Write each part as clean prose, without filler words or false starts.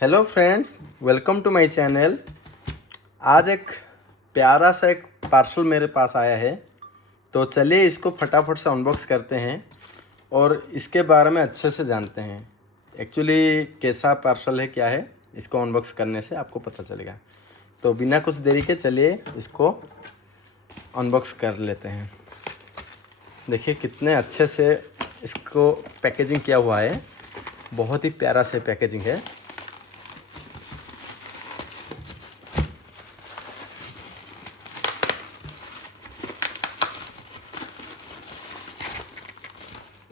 Hello friends, welcome to my channel. आज एक प्यारा सा एक पार्सल मेरे पास आया है, तो चलिए इसको फटाफट से अनबॉक्स करते हैं और इसके बारे में अच्छे से जानते हैं। एक्चुअली कैसा पार्सल है, क्या है, इसको अनबॉक्स करने से आपको पता चलेगा। तो बिना कुछ देरी के चलिए इसको अनबॉक्स कर लेते हैं। देखिए कितने अच्छे से इसको पैकेजिंग किया हुआ है, बहुत ही प्यारा से पैकेजिंग है।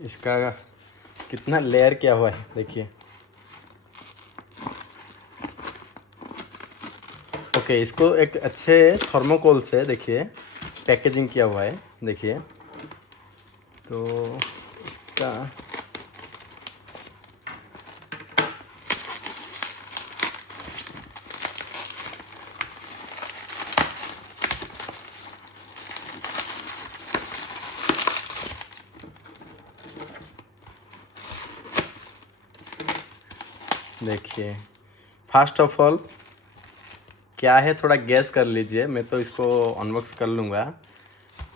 इसका कितना लेयर किया हुआ है देखिए। ओके, इसको एक अच्छे थर्मोकोल से देखिए पैकेजिंग किया हुआ है। देखिए तो इसका देखिए, फर्स्ट ऑफ ऑल क्या है थोड़ा गैस कर लीजिए, मैं तो इसको अनबॉक्स कर लूँगा।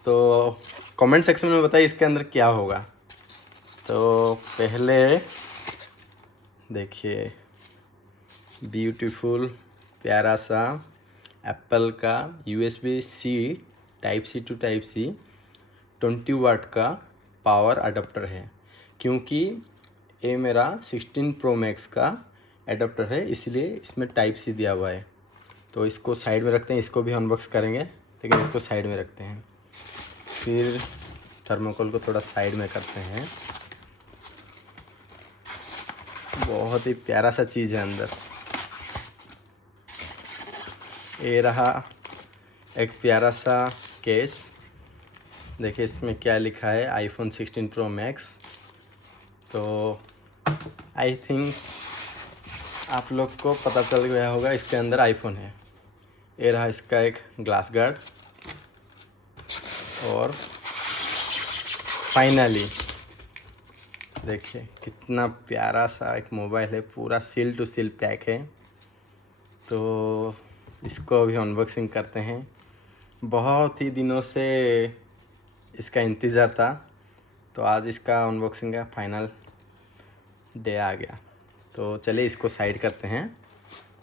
तो कमेंट सेक्शन में बताइए इसके अंदर क्या होगा। तो पहले देखिए, ब्यूटीफुल प्यारा सा एप्पल का USB-C type C to type C 20 watt का पावर अडाप्टर है। क्योंकि ये मेरा 16 प्रो मैक्स का एडाप्टर है, इसलिए इसमें टाइप सी दिया हुआ है। तो इसको साइड में रखते हैं, इसको भी अनबॉक्स करेंगे, लेकिन इसको साइड में रखते हैं। फिर थर्मोकोल को थोड़ा साइड में करते हैं। बहुत ही प्यारा सा चीज़ है अंदर। ये रहा एक प्यारा सा केस। देखिए इसमें क्या लिखा है, आईफोन 16 प्रो मैक्स। तो आई थिंक आप लोग को पता चल गया होगा इसके अंदर आईफोन है। ये रहा इसका एक ग्लास गार्ड। और फाइनली देखिए कितना प्यारा सा एक मोबाइल है, पूरा सील टू सील पैक है। तो इसको अभी अनबॉक्सिंग करते हैं। बहुत ही दिनों से इसका इंतज़ार था, तो आज इसका अनबॉक्सिंग का फाइनल डे आ गया। तो चलिए इसको साइड करते हैं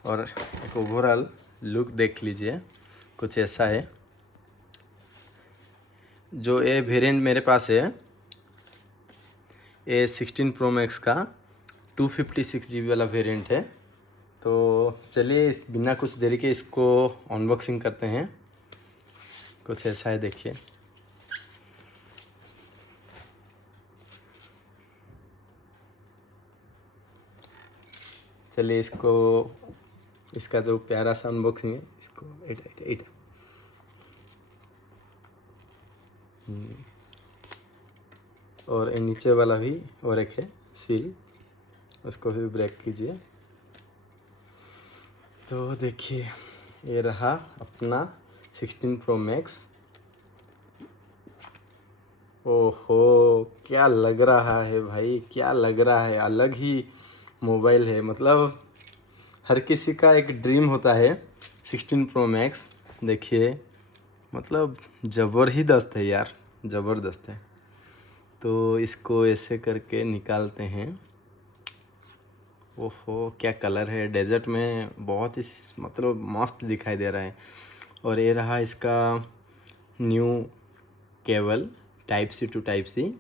और एक ओवरऑल लुक देख लीजिए। कुछ ऐसा है। जो ये वेरिएंट मेरे पास है, ये 16 प्रो मैक्स का 256 GB वाला वेरिएंट है। तो चलिए इस बिना कुछ देरी के इसको अनबॉक्सिंग करते हैं। कुछ ऐसा है देखिए। चलिए इसका जो प्यारा सा अनबॉक्सिंग है, इसको एट और ये नीचे वाला भी और एक है सील, उसको भी ब्रेक कीजिए। तो देखिए ये रहा अपना 16 प्रो मैक्स। ओहो, क्या लग रहा है भाई, क्या लग रहा है, अलग ही मोबाइल है। मतलब हर किसी का एक ड्रीम होता है 16 प्रो मैक्स। देखिए मतलब ज़बरदस्त है यार, ज़बरदस्त है। तो इसको ऐसे करके निकालते हैं। ओहो, क्या कलर है, डेजर्ट में बहुत ही मतलब मस्त दिखाई दे रहा है। और ये रहा इसका new cable type C to type C.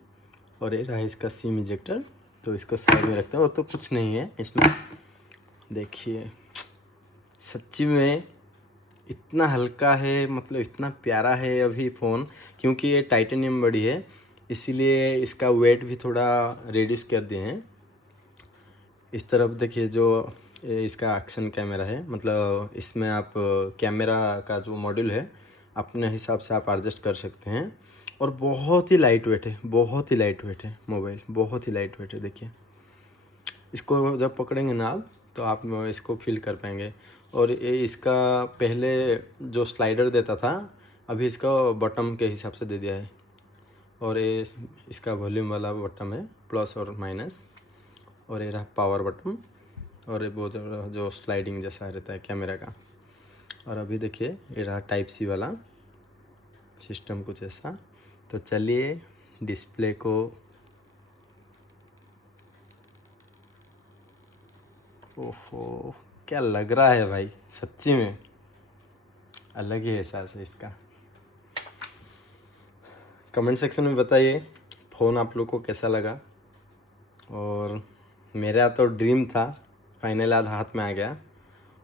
और ये रहा इसका सिम इजेक्टर। तो इसको साइड में रखते हैं, और तो कुछ नहीं है इसमें। देखिए सच्ची में इतना हल्का है, मतलब इतना प्यारा है अभी फ़ोन। क्योंकि ये टाइटेनियम बॉडी है, इसीलिए इसका वेट भी थोड़ा रिड्यूस कर दिए हैं। इस तरफ देखिए, जो इसका एक्शन कैमरा है, मतलब इसमें आप कैमरा का जो मॉड्यूल है अपने हिसाब से आप एडजस्ट कर सकते हैं। और बहुत ही लाइट वेट है, बहुत ही लाइट वेट है मोबाइल, बहुत ही लाइट वेट है। देखिए इसको जब पकड़ेंगे ना आप, तो आप इसको फील कर पाएंगे। और ये इसका पहले जो स्लाइडर देता था, अभी इसका बटन के हिसाब से दे दिया है। और ये इसका वॉल्यूम वाला बटन है, प्लस और माइनस। और ये रहा पावर बटन। और ये बहुत जो स्लाइडिंग जैसा रहता है कैमरा का। और अभी देखिए ये रहा टाइप सी वाला सिस्टम कुछ ऐसा। तो चलिए डिस्प्ले को ओहो क्या लग रहा है भाई, सच्ची में अलग ही एहसास है इसका। कमेंट सेक्शन में बताइए फ़ोन आप लोग को कैसा लगा। और मेरा तो ड्रीम था, फाइनल आज हाथ में आ गया।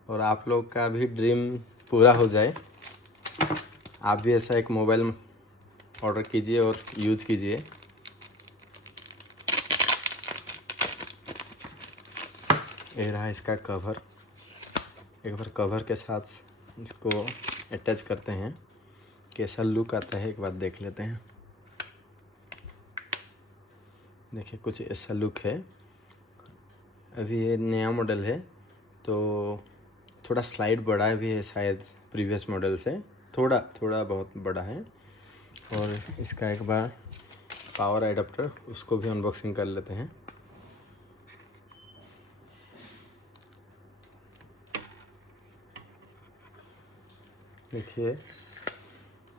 और आप लोग का भी ड्रीम पूरा हो जाए, आप भी ऐसा एक मोबाइल ऑर्डर कीजिए और यूज़ कीजिए। ये रहा इसका कवर। एक बार कवर के साथ इसको अटैच करते हैं, कैसा लुक आता है एक बार देख लेते हैं। देखिए कुछ ऐसा लुक है। अभी ये नया मॉडल है तो थोड़ा स्लाइड बड़ा भी है शायद प्रीवियस मॉडल से, थोड़ा बहुत बड़ा है। और इसका एक बार पावर एडाप्टर उसको भी अनबॉक्सिंग कर लेते हैं। देखिए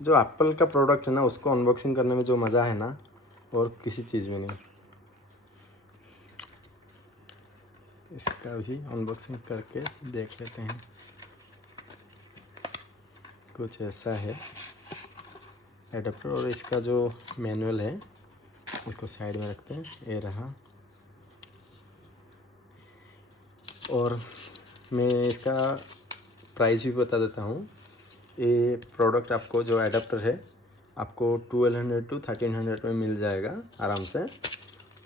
जो एप्पल का प्रोडक्ट है ना, उसको अनबॉक्सिंग करने में जो मज़ा है ना और किसी चीज़ में नहीं। इसका भी अनबॉक्सिंग करके देख लेते हैं। कुछ ऐसा है एडाप्टर। और इसका जो मैनुअल है इसको साइड में रखते हैं, ये रहा। और मैं इसका प्राइस भी बता देता हूँ। ये प्रोडक्ट आपको जो एडाप्टर है आपको 1200 to 1300 में मिल जाएगा आराम से।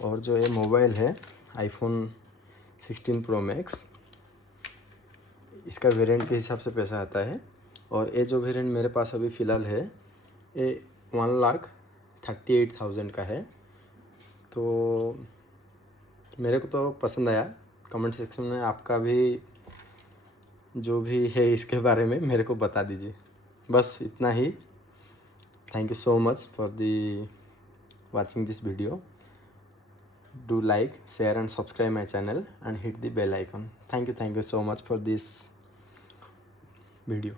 और जो ये मोबाइल है आईफोन 16 प्रो मैक्स, इसका वेरिएंट के हिसाब से पैसा आता है। और ये जो वेरिएंट मेरे पास अभी फ़िलहाल है ये 1,38,000 का है। तो मेरे को तो पसंद आया। कमेंट सेक्शन में आपका भी जो भी है इसके बारे में मेरे को बता दीजिए। बस इतना ही। Thank you so much for the watching this video. Do like, share and subscribe my channel and hit the bell icon. Thank you so much for this video.